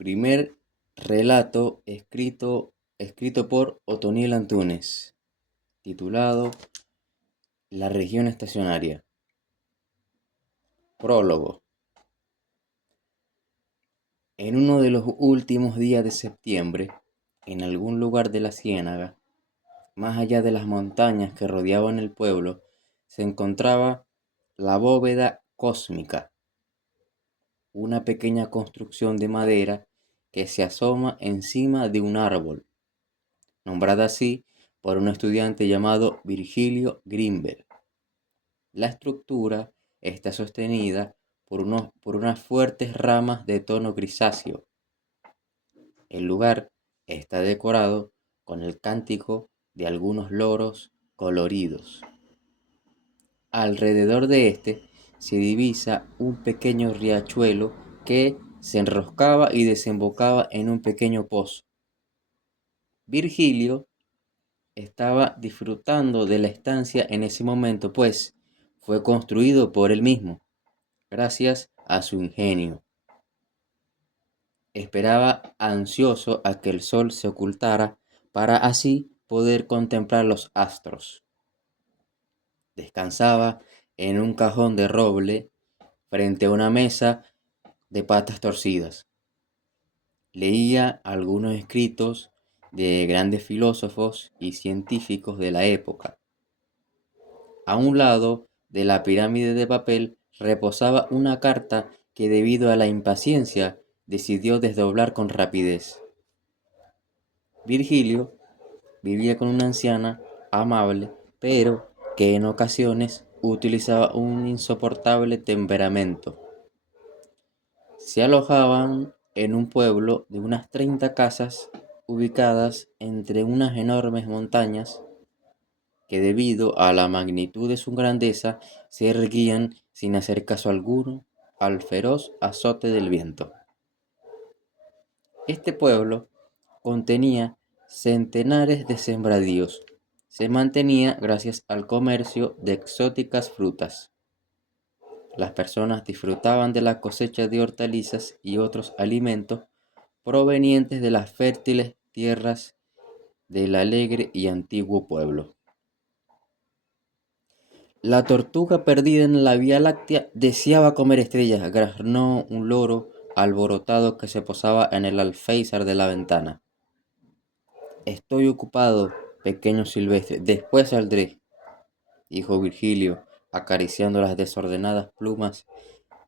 Primer relato escrito por Otoniel Antúnez, titulado La región estacionaria. Prólogo. En uno de los últimos días de septiembre, en algún lugar de la ciénaga, más allá de las montañas que rodeaban el pueblo, se encontraba la bóveda cósmica, una pequeña construcción de madera que se asoma encima de un árbol, nombrada así por un estudiante llamado Virgilio Grimberg. La estructura está sostenida por unas fuertes ramas de tono grisáceo. El lugar está decorado con el cántico de algunos loros coloridos. Alrededor de este se divisa un pequeño riachuelo que se enroscaba y desembocaba en un pequeño pozo. Virgilio estaba disfrutando de la estancia en ese momento, pues fue construido por él mismo, gracias a su ingenio. Esperaba ansioso a que el sol se ocultara para así poder contemplar los astros. Descansaba en un cajón de roble frente a una mesa de patas torcidas. Leía algunos escritos de grandes filósofos y científicos de la época. A un lado de la pirámide de papel reposaba una carta que, debido a la impaciencia, decidió desdoblar con rapidez. Virgilio vivía con una anciana amable, pero que en ocasiones utilizaba un insoportable temperamento. Se alojaban en un pueblo de unas 30 casas ubicadas entre unas enormes montañas que, debido a la magnitud de su grandeza, se erguían sin hacer caso alguno al feroz azote del viento. Este pueblo contenía centenares de sembradíos. Se mantenía gracias al comercio de exóticas frutas. Las personas disfrutaban de la cosecha de hortalizas y otros alimentos provenientes de las fértiles tierras del alegre y antiguo pueblo. La tortuga perdida en la Vía Láctea deseaba comer estrellas, graznó un loro alborotado que se posaba en el alféizar de la ventana. Estoy ocupado, pequeño silvestre, después saldré, dijo Virgilio, acariciando las desordenadas plumas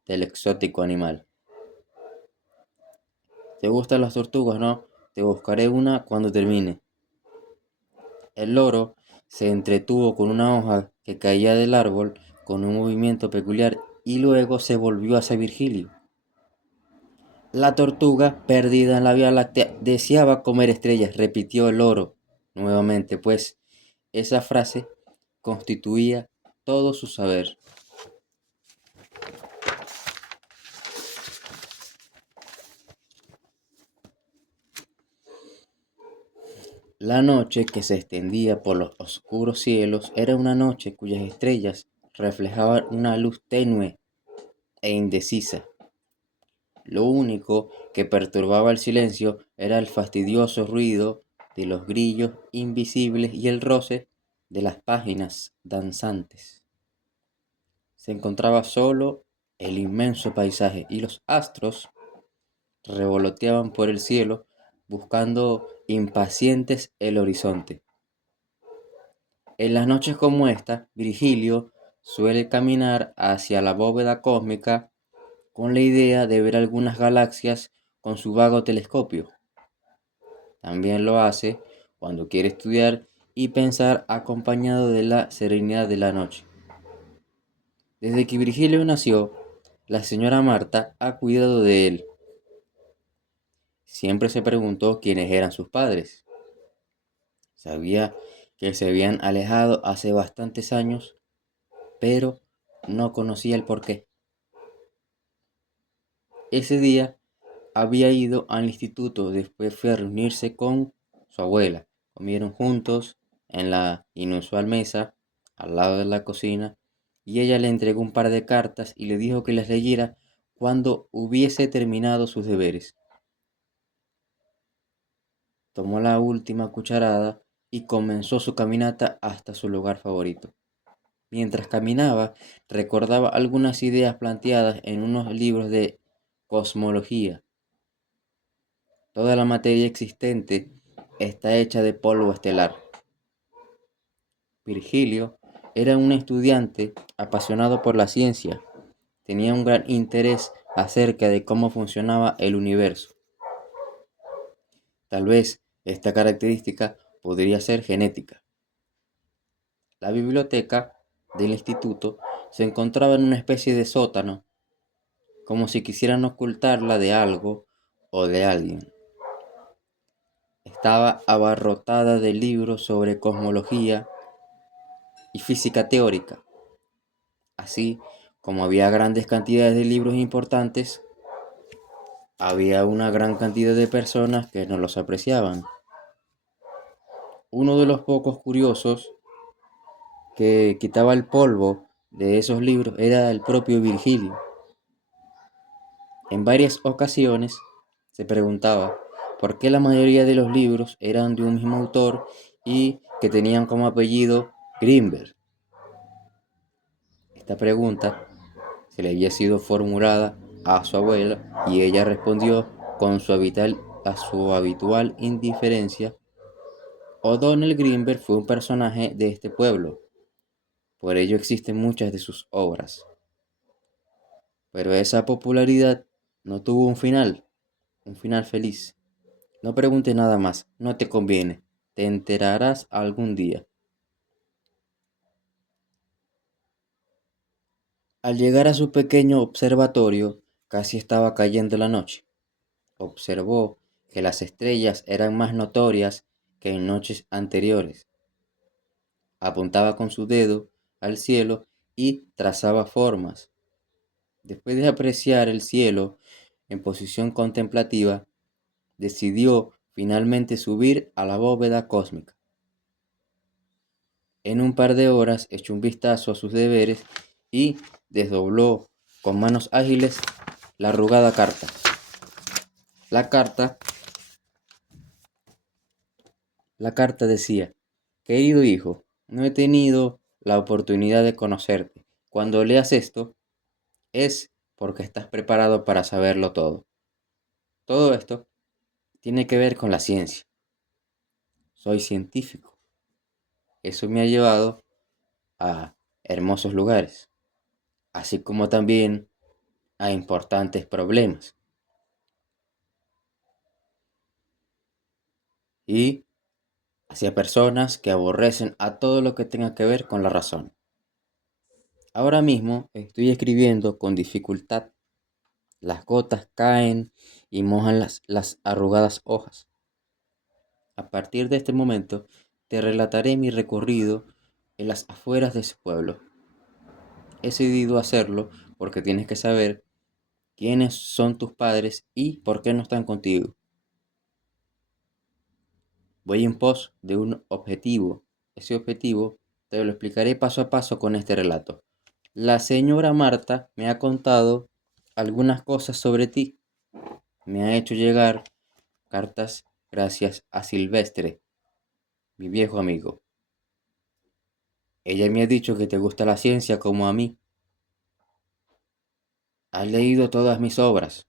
del exótico animal. ¿Te gustan las tortugas, no? Te buscaré una cuando termine. El loro se entretuvo con una hoja que caía del árbol con un movimiento peculiar y luego se volvió hacia Virgilio. La tortuga, perdida en la Vía Láctea, deseaba comer estrellas, repitió el loro nuevamente, pues esa frase constituía todo su saber. La noche, que se extendía por los oscuros cielos, era una noche cuyas estrellas reflejaban una luz tenue e indecisa. Lo único que perturbaba el silencio era el fastidioso ruido de los grillos invisibles y el roce de las páginas danzantes. Se encontraba solo el inmenso paisaje y los astros revoloteaban por el cielo buscando impacientes el horizonte. En las noches como esta, Virgilio suele caminar hacia la bóveda cósmica con la idea de ver algunas galaxias con su vago telescopio. También lo hace cuando quiere estudiar y pensar, acompañado de la serenidad de la noche. Desde que Virgilio nació, la señora Marta ha cuidado de él. Siempre se preguntó quiénes eran sus padres. Sabía que se habían alejado hace bastantes años, pero no conocía el porqué. Ese día había ido al instituto, después fue a reunirse con su abuela. Comieron juntos en la inusual mesa al lado de la cocina y ella le entregó un par de cartas y le dijo que las leyera cuando hubiese terminado sus deberes. tomó la última cucharada y comenzó su caminata hasta su lugar favorito. Mientras caminaba, recordaba algunas ideas planteadas en unos libros de cosmología. Toda la materia existente está hecha de polvo estelar. Virgilio era un estudiante apasionado por la ciencia. Tenía un gran interés acerca de cómo funcionaba el universo. Tal vez esta característica podría ser genética. La biblioteca del instituto se encontraba en una especie de sótano, como si quisieran ocultarla de algo o de alguien. Estaba abarrotada de libros sobre cosmología y física teórica. Así como había grandes cantidades de libros importantes, había una gran cantidad de personas que no los apreciaban. Uno de los pocos curiosos que quitaba el polvo de esos libros era el propio Virgilio. En varias ocasiones se preguntaba por qué la mayoría de los libros eran de un mismo autor y que tenían como apellido Grinberg. Esta pregunta se le había sido formulada a su abuela y ella respondió con su habitual indiferencia. O'Donnell Grinberg fue un personaje de este pueblo, por ello existen muchas de sus obras. Pero esa popularidad no tuvo un final feliz. No preguntes nada más, no te conviene, te enterarás algún día. Al llegar a su pequeño observatorio, casi estaba cayendo la noche. Observó que las estrellas eran más notorias que en noches anteriores. Apuntaba con su dedo al cielo y trazaba formas. Después de apreciar el cielo en posición contemplativa, decidió finalmente subir a la bóveda cósmica. En un par de horas echó un vistazo a sus deberes y desdobló con manos ágiles la arrugada carta. La carta, la carta decía: querido hijo, no he tenido la oportunidad de conocerte. Cuando leas esto, es porque estás preparado para saberlo todo. Todo esto tiene que ver con la ciencia. Soy científico. Eso me ha llevado a hermosos lugares, así como también a importantes problemas y hacia personas que aborrecen a todo lo que tenga que ver con la razón. Ahora mismo estoy escribiendo con dificultad. Las gotas caen y mojan las arrugadas hojas. A partir de este momento te relataré mi recorrido en las afueras de ese pueblo. He decidido hacerlo porque tienes que saber quiénes son tus padres y por qué no están contigo. Voy en pos de un objetivo. Ese objetivo te lo explicaré paso a paso con este relato. La señora Marta me ha contado algunas cosas sobre ti. Me ha hecho llegar cartas gracias a Silvestre, mi viejo amigo. Ella me ha dicho que te gusta la ciencia como a mí. Has leído todas mis obras.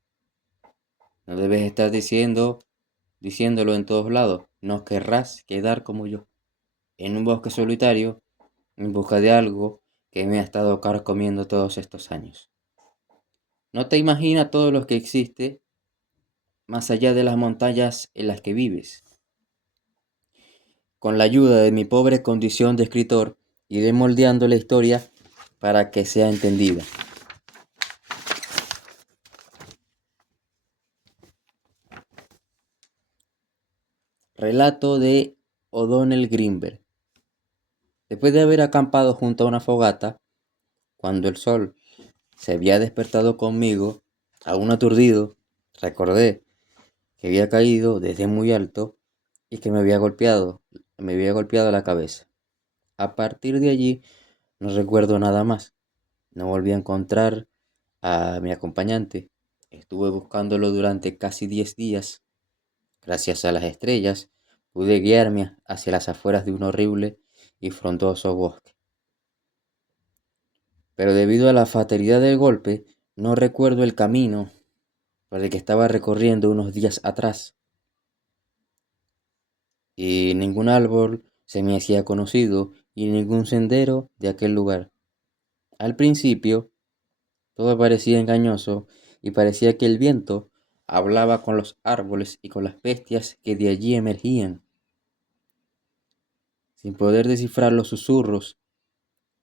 No debes estar diciéndolo en todos lados. No querrás quedar como yo, en un bosque solitario, en busca de algo que me ha estado carcomiendo todos estos años. No te imaginas todo lo que existe más allá de las montañas en las que vives. Con la ayuda de mi pobre condición de escritor, iré moldeando la historia para que sea entendida. Relato de O'Donnell Grinberg. Después de haber acampado junto a una fogata, cuando el sol se había despertado conmigo, aún aturdido, recordé que había caído desde muy alto y que me había golpeado la cabeza. A partir de allí no recuerdo nada más. No volví a encontrar a mi acompañante. Estuve buscándolo durante casi 10 días Gracias a las estrellas, pude guiarme hacia las afueras de un horrible y frondoso bosque. Pero debido a la fatalidad del golpe, no recuerdo el camino por el que estaba recorriendo unos días atrás, y ningún árbol se me hacía conocido y ningún sendero de aquel lugar. Al principio, todo parecía engañoso y parecía que el viento hablaba con los árboles y con las bestias que de allí emergían. Sin poder descifrar los susurros,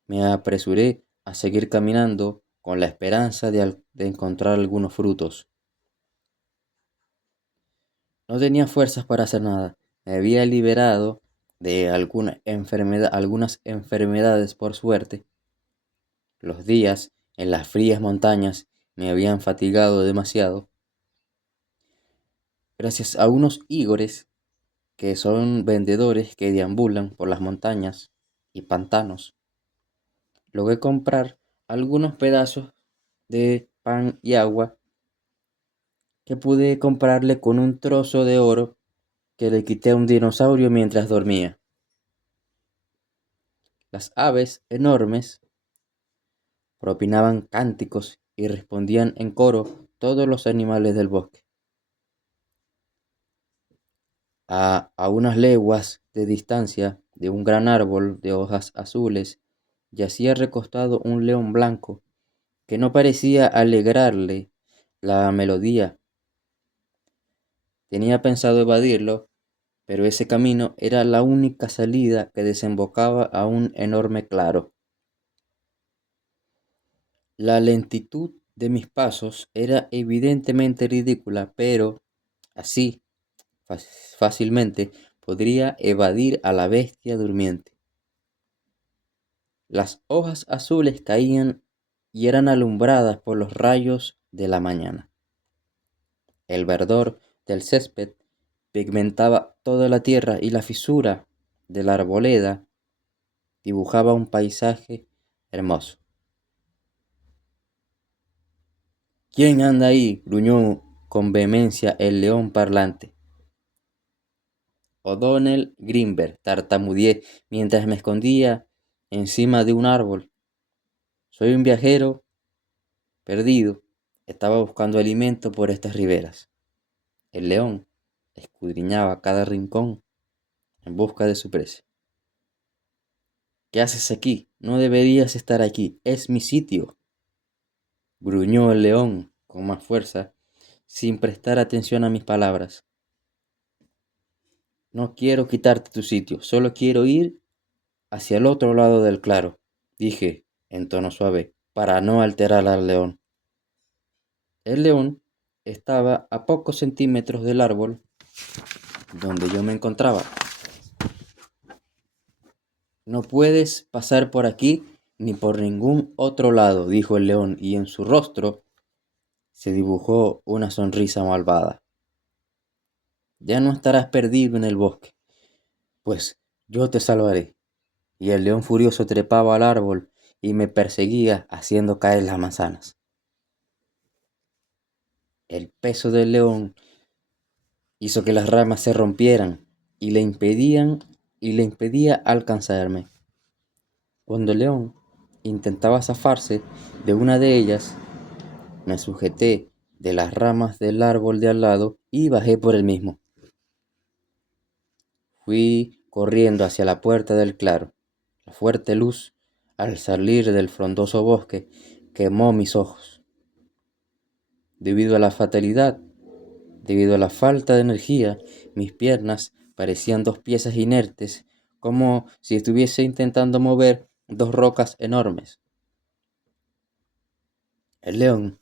me apresuré a seguir caminando con la esperanza de encontrar algunos frutos. No tenía fuerzas para hacer nada. Me había liberado de algunas enfermedades por suerte. Los días en las frías montañas me habían fatigado demasiado. Gracias a unos ígores que son vendedores que deambulan por las montañas y pantanos, logré comprar algunos pedazos de pan y agua que pude comprarle con un trozo de oro que le quité a un dinosaurio mientras dormía. Las aves enormes propinaban cánticos y respondían en coro todos los animales del bosque. A unas leguas de distancia de un gran árbol de hojas azules yacía recostado un león blanco que no parecía alegrarle la melodía. Tenía pensado evadirlo, pero ese camino era la única salida que desembocaba a un enorme claro. La lentitud de mis pasos era evidentemente ridícula, pero así fácilmente podría evadir a la bestia durmiente. Las hojas azules caían y eran alumbradas por los rayos de la mañana. El verdor del césped pigmentaba toda la tierra y la fisura de la arboleda dibujaba un paisaje hermoso. ¿Quién anda ahí?, gruñó con vehemencia el león parlante. O'Donnell Grimberg, tartamudeé mientras me escondía encima de un árbol. Soy un viajero perdido. Estaba buscando alimento por estas riberas. El león escudriñaba cada rincón en busca de su presa. ¿Qué haces aquí? No deberías estar aquí. Es mi sitio, gruñó el león con más fuerza, sin prestar atención a mis palabras. No quiero quitarte tu sitio, solo quiero ir hacia el otro lado del claro, dije en tono suave, para no alterar al león. El león estaba a pocos centímetros del árbol donde yo me encontraba. No puedes pasar por aquí ni por ningún otro lado, dijo el león, y en su rostro se dibujó una sonrisa malvada. Ya no estarás perdido en el bosque, pues yo te salvaré. Y el león furioso trepaba al árbol y me perseguía haciendo caer las manzanas. El peso del león hizo que las ramas se rompieran y le impedía alcanzarme. Cuando el león intentaba zafarse de una de ellas, me sujeté de las ramas del árbol de al lado y bajé por el mismo. Fui corriendo hacia la puerta del claro. La fuerte luz, al salir del frondoso bosque, quemó mis ojos. Debido a la fatalidad, debido a la falta de energía, mis piernas parecían dos piezas inertes, como si estuviese intentando mover dos rocas enormes. El león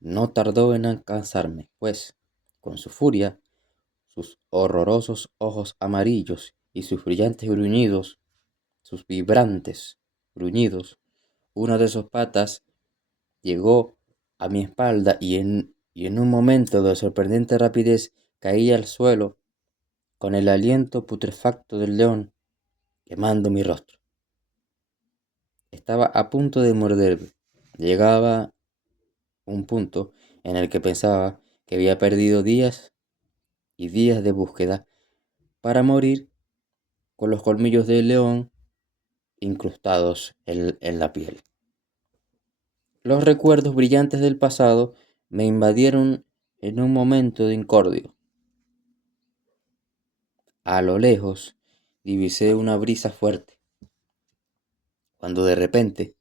no tardó en alcanzarme, pues, con su furia, sus horrorosos ojos amarillos y sus brillantes gruñidos, sus vibrantes gruñidos, una de sus patas llegó a mi espalda y en un momento de sorprendente rapidez caí al suelo con el aliento putrefacto del león quemando mi rostro. Estaba a punto de morderme. Llegaba un punto en el que pensaba que había perdido días y días de búsqueda para morir con los colmillos del león incrustados en la piel. Los recuerdos brillantes del pasado me invadieron en un momento de incordio. A lo lejos divisé una brisa fuerte, cuando de repente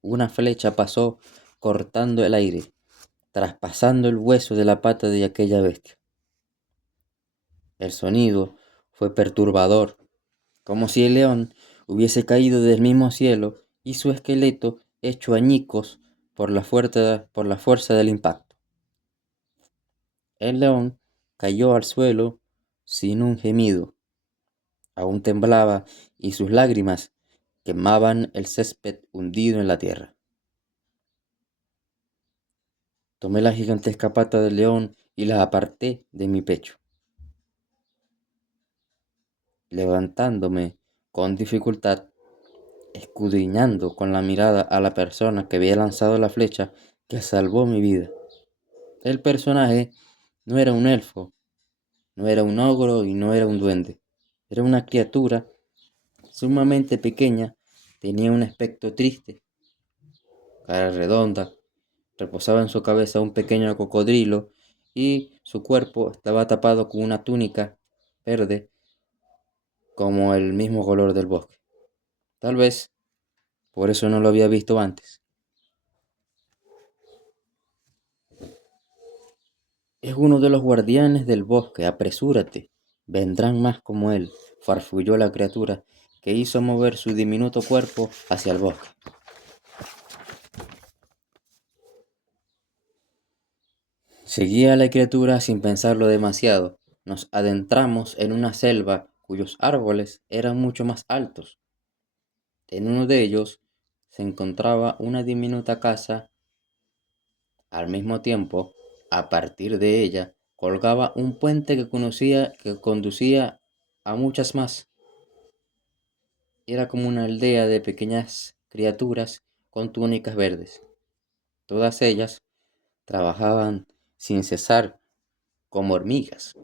una flecha pasó cortando el aire, traspasando el hueso de la pata de aquella bestia. El sonido fue perturbador, como si el león hubiese caído del mismo cielo y su esqueleto hecho añicos por la fuerza del impacto. El león cayó al suelo sin un gemido. Aún temblaba y sus lágrimas quemaban el césped hundido en la tierra. Tomé la gigantesca pata del león y la aparté de mi pecho, levantándome con dificultad, escudriñando con la mirada a la persona que había lanzado la flecha que salvó mi vida. El personaje no era un elfo, no era un ogro y no era un duende. Era una criatura sumamente pequeña, tenía un aspecto triste, cara redonda, reposaba en su cabeza un pequeño cocodrilo y su cuerpo estaba tapado con una túnica verde como el mismo color del bosque. Tal vez por eso no lo había visto antes. Es uno de los guardianes del bosque, apresúrate, vendrán más como él, farfulló la criatura, que hizo mover su diminuto cuerpo hacia el bosque. Seguía a la criatura sin pensarlo demasiado. Nos adentramos en una selva cuyos árboles eran mucho más altos. En uno de ellos se encontraba una diminuta casa. Al mismo tiempo, a partir de ella, colgaba un puente que conducía a muchas más. Era como una aldea de pequeñas criaturas con túnicas verdes. Todas ellas trabajaban sin cesar como hormigas.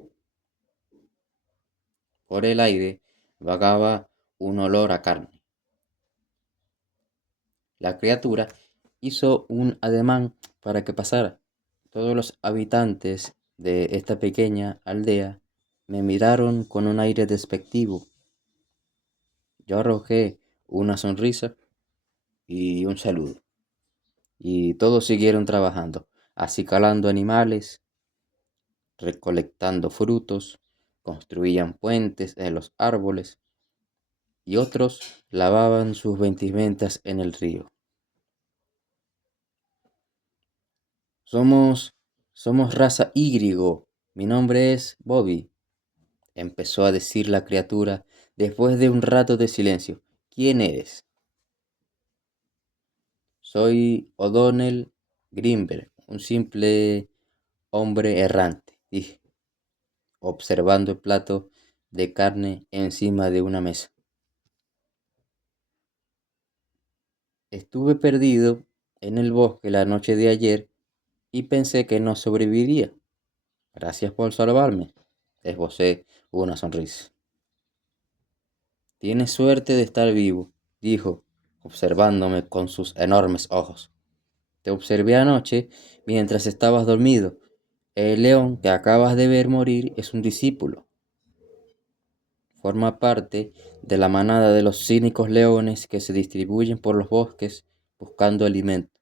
Por el aire vagaba un olor a carne. La criatura hizo un ademán para que pasara. Todos los habitantes de esta pequeña aldea me miraron con un aire despectivo. Yo arrojé una sonrisa y un saludo, y todos siguieron trabajando, acicalando animales, recolectando frutos, construían puentes en los árboles, y otros lavaban sus vestimentas en el río. Somos, somos raza hígrigo. Mi nombre es Bobby, empezó a decir la criatura después de un rato de silencio. ¿Quién eres? Soy O'Donnell Grimberg, un simple hombre errante, dije, observando el plato de carne encima de una mesa. Estuve perdido en el bosque la noche de ayer y pensé que no sobreviviría. Gracias por salvarme. Esbocé una sonrisa. Tienes suerte de estar vivo, dijo, observándome con sus enormes ojos. Te observé anoche mientras estabas dormido. El león que acabas de ver morir es un discípulo. Forma parte de la manada de los cínicos leones que se distribuyen por los bosques buscando alimento.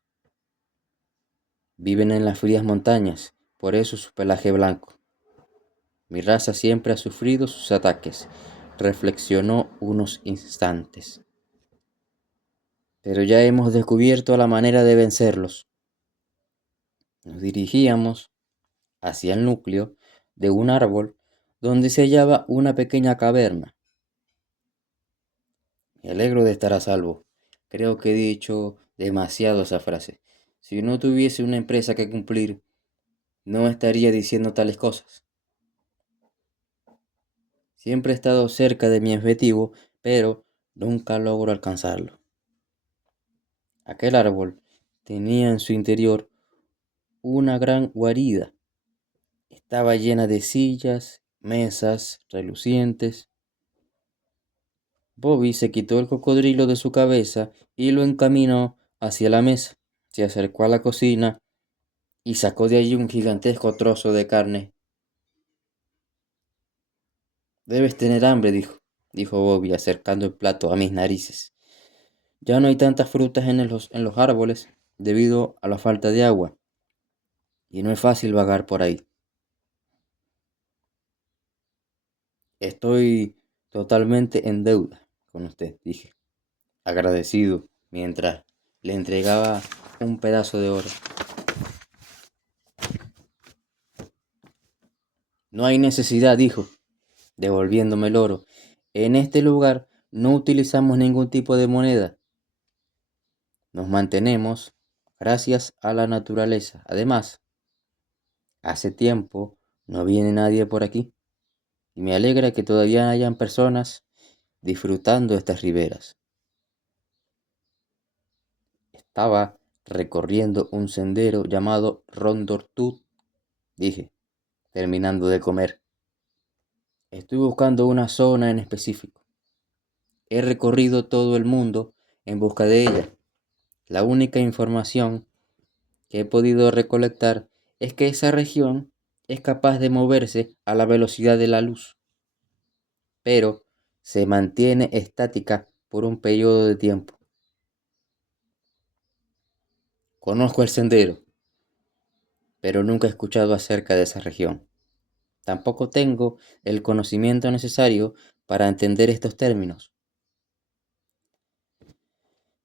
Viven en las frías montañas, por eso su pelaje blanco. Mi raza siempre ha sufrido sus ataques, reflexionó unos instantes. Pero ya hemos descubierto la manera de vencerlos. Nos dirigíamos hacia el núcleo de un árbol donde se hallaba una pequeña caverna. Me alegro de estar a salvo. Creo que he dicho demasiado esa frase. Si no tuviese una empresa que cumplir, no estaría diciendo tales cosas. Siempre he estado cerca de mi objetivo, pero nunca logro alcanzarlo. Aquel árbol tenía en su interior una gran guarida. Estaba llena de sillas, mesas relucientes. Bobby se quitó el cocodrilo de su cabeza y lo encaminó hacia la mesa. Se acercó a la cocina y sacó de allí un gigantesco trozo de carne. Debes tener hambre, dijo Bobby, acercando el plato a mis narices. Ya no hay tantas frutas en los árboles debido a la falta de agua, y no es fácil vagar por ahí. Estoy totalmente en deuda con usted, dije, agradecido, mientras le entregaba un pedazo de oro. No hay necesidad, dijo, devolviéndome el oro. En este lugar no utilizamos ningún tipo de moneda. Nos mantenemos gracias a la naturaleza. Además, hace tiempo no viene nadie por aquí y me alegra que todavía hayan personas disfrutando estas riberas. Estaba recorriendo un sendero llamado Rondortut, dije, terminando de comer. Estoy buscando una zona en específico. He recorrido todo el mundo en busca de ella. La única información que he podido recolectar es que esa región es capaz de moverse a la velocidad de la luz, pero se mantiene estática por un periodo de tiempo. Conozco el sendero, pero nunca he escuchado acerca de esa región. Tampoco tengo el conocimiento necesario para entender estos términos.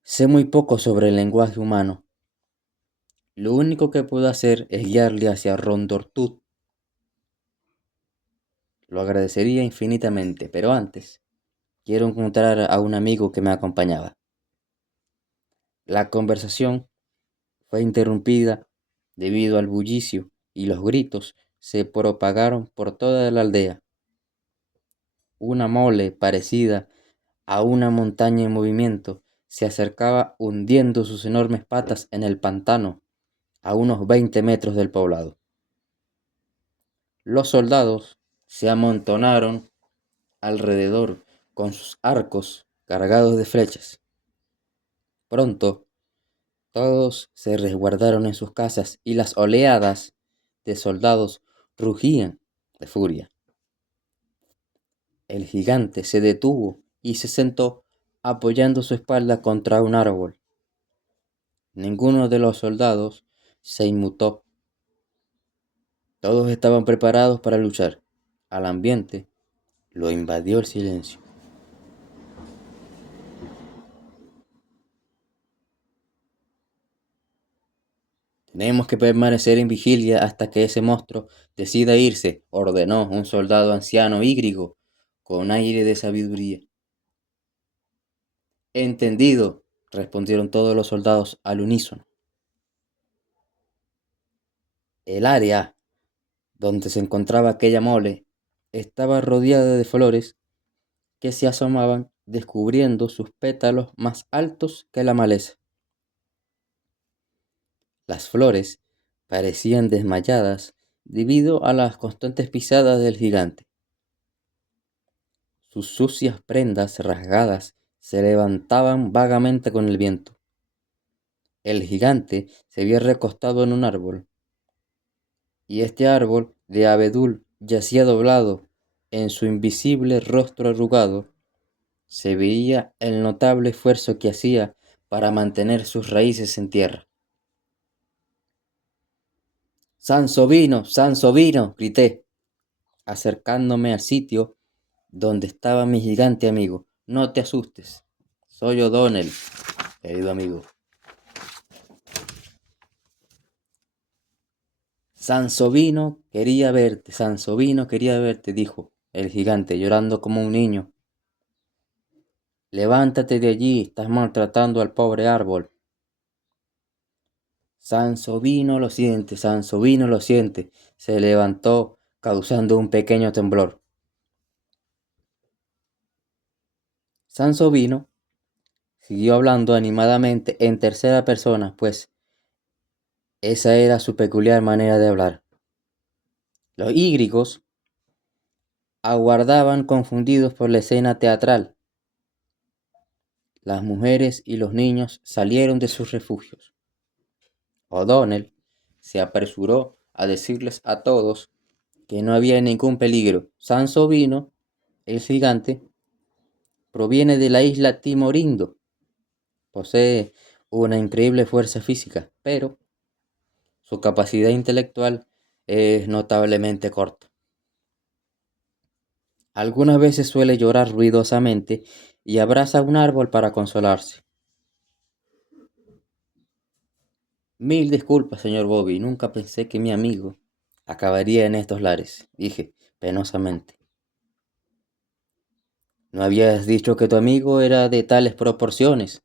Sé muy poco sobre el lenguaje humano. Lo único que puedo hacer es guiarle hacia Rondortut. Lo agradecería infinitamente, pero antes quiero encontrar a un amigo que me acompañaba. La conversación fue interrumpida debido al bullicio y los gritos se propagaron por toda la aldea. Una mole parecida a una montaña en movimiento se acercaba hundiendo sus enormes patas en el pantano a unos 20 metros del poblado. Los soldados se amontonaron alrededor con sus arcos cargados de flechas. Pronto todos se resguardaron en sus casas y las oleadas de soldados rugían de furia. El gigante se detuvo y se sentó apoyando su espalda contra un árbol. Ninguno de los soldados se inmutó. Todos estaban preparados para luchar. Al ambiente lo invadió el silencio. Tenemos que permanecer en vigilia hasta que ese monstruo decida irse, ordenó un soldado anciano ígrigo con aire de sabiduría. Entendido, respondieron todos los soldados al unísono. El área donde se encontraba aquella mole estaba rodeada de flores que se asomaban descubriendo sus pétalos más altos que la maleza. Las flores parecían desmayadas debido a las constantes pisadas del gigante. Sus sucias prendas rasgadas se levantaban vagamente con el viento. El gigante se había recostado en un árbol, y este árbol de abedul yacía doblado. En su invisible rostro arrugado se veía el notable esfuerzo que hacía para mantener sus raíces en tierra. ¡Sansovino! ¡Sansovino! Grité, acercándome al sitio donde estaba mi gigante amigo. No te asustes, soy O'Donnell, querido amigo. Sansovino quería verte, dijo el gigante, llorando como un niño. Levántate de allí, estás maltratando al pobre árbol. Sansovino lo siente. Se levantó, causando un pequeño temblor. Sansovino siguió hablando animadamente en tercera persona, pues esa era su peculiar manera de hablar. Los ígrigos aguardaban confundidos por la escena teatral. Las mujeres y los niños salieron de sus refugios. O'Donnell se apresuró a decirles a todos que no había ningún peligro. Sansovino, el gigante, proviene de la isla Timorindo. Posee una increíble fuerza física, pero su capacidad intelectual es notablemente corta. Algunas veces suele llorar ruidosamente y abraza un árbol para consolarse. Mil disculpas, señor Bobby, nunca pensé que mi amigo acabaría en estos lares, dije penosamente. ¿No habías dicho que tu amigo era de tales proporciones?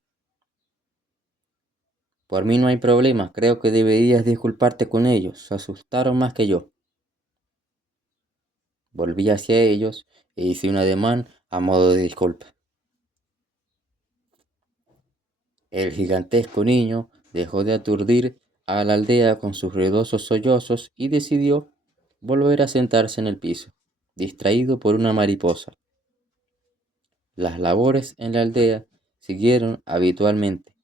Por mí no hay problema, creo que deberías disculparte con ellos, se asustaron más que yo. Volví hacia ellos e hice un ademán a modo de disculpa. El gigantesco niño dejó de aturdir a la aldea con sus ruidosos sollozos y decidió volver a sentarse en el piso, distraído por una mariposa. Las labores en la aldea siguieron habitualmente.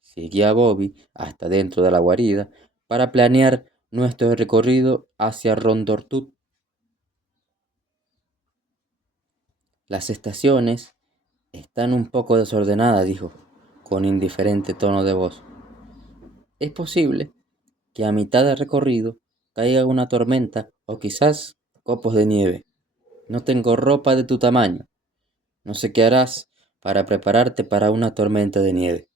Seguí a Bobby hasta dentro de la guarida para planear nuestro recorrido hacia Rondortut. Las estaciones están un poco desordenadas, dijo, con indiferente tono de voz. Es posible que a mitad del recorrido caiga una tormenta o quizás copos de nieve. No tengo ropa de tu tamaño. No sé qué harás para prepararte para una tormenta de nieve.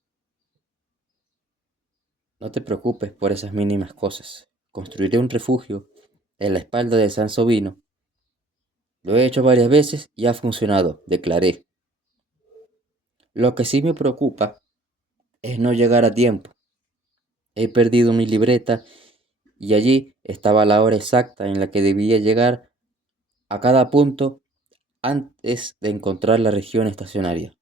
No te preocupes por esas mínimas cosas. Construiré un refugio en la espalda de Sansovino. Lo he hecho varias veces y ha funcionado, declaré. Lo que sí me preocupa es no llegar a tiempo. He perdido mi libreta y allí estaba la hora exacta en la que debía llegar a cada punto antes de encontrar la región estacionaria.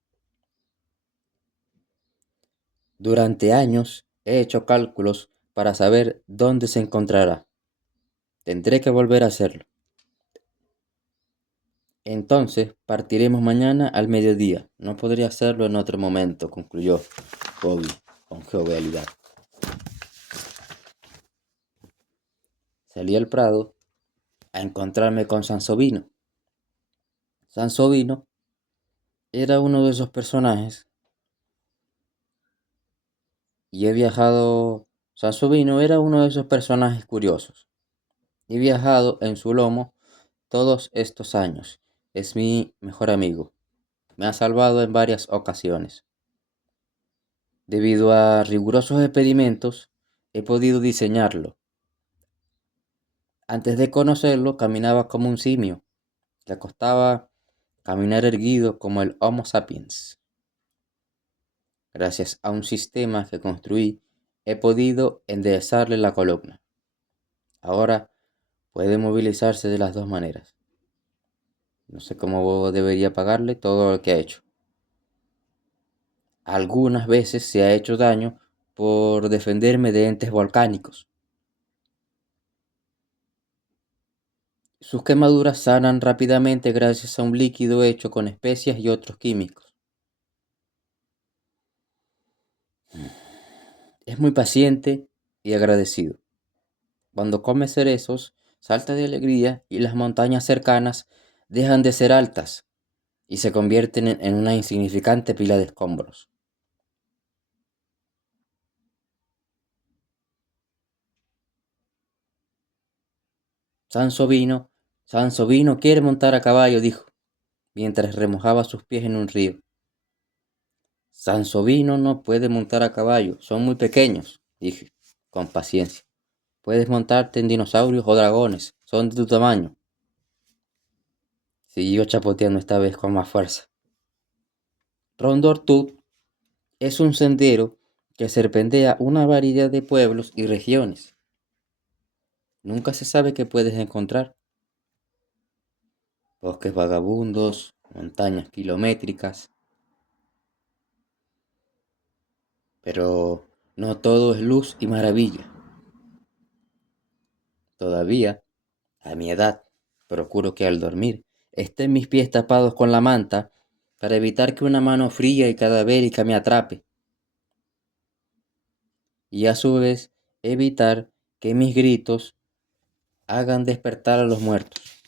Durante años he hecho cálculos para saber dónde se encontrará. Tendré que volver a hacerlo. Entonces partiremos mañana al mediodía. No podría hacerlo en otro momento, concluyó Bobby con jovialidad. Salí al prado a encontrarme con Sansovino. Sansovino era uno de esos personajes y he viajado. Sansovino era uno de esos personajes curiosos. He viajado en su lomo todos estos años. Es mi mejor amigo. Me ha salvado en varias ocasiones. Debido a rigurosos experimentos, he podido diseñarlo. Antes de conocerlo, caminaba como un simio. Le costaba caminar erguido como el Homo sapiens. Gracias a un sistema que construí, he podido enderezarle la columna. Ahora puede movilizarse de las dos maneras. No sé cómo debería pagarle todo lo que ha hecho. Algunas veces se ha hecho daño por defenderme de entes volcánicos. Sus quemaduras sanan rápidamente gracias a un líquido hecho con especias y otros químicos. Es muy paciente y agradecido. Cuando come cerezos, salta de alegría y las montañas cercanas dejan de ser altas y se convierten en una insignificante pila de escombros. Sansovino, Sansovino quiere montar a caballo, dijo, mientras remojaba sus pies en un río. Sansovino no puede montar a caballo, son muy pequeños, dije, con paciencia. Puedes montarte en dinosaurios o dragones, son de tu tamaño. Siguió chapoteando esta vez con más fuerza. Rondortut es un sendero que serpentea una variedad de pueblos y regiones. Nunca se sabe qué puedes encontrar. Bosques vagabundos, montañas kilométricas. Pero no todo es luz y maravilla. Todavía A mi edad, procuro que al dormir estén mis pies tapados con la manta para evitar que una mano fría y cadavérica me atrape, y a su vez evitar que mis gritos hagan despertar a los muertos.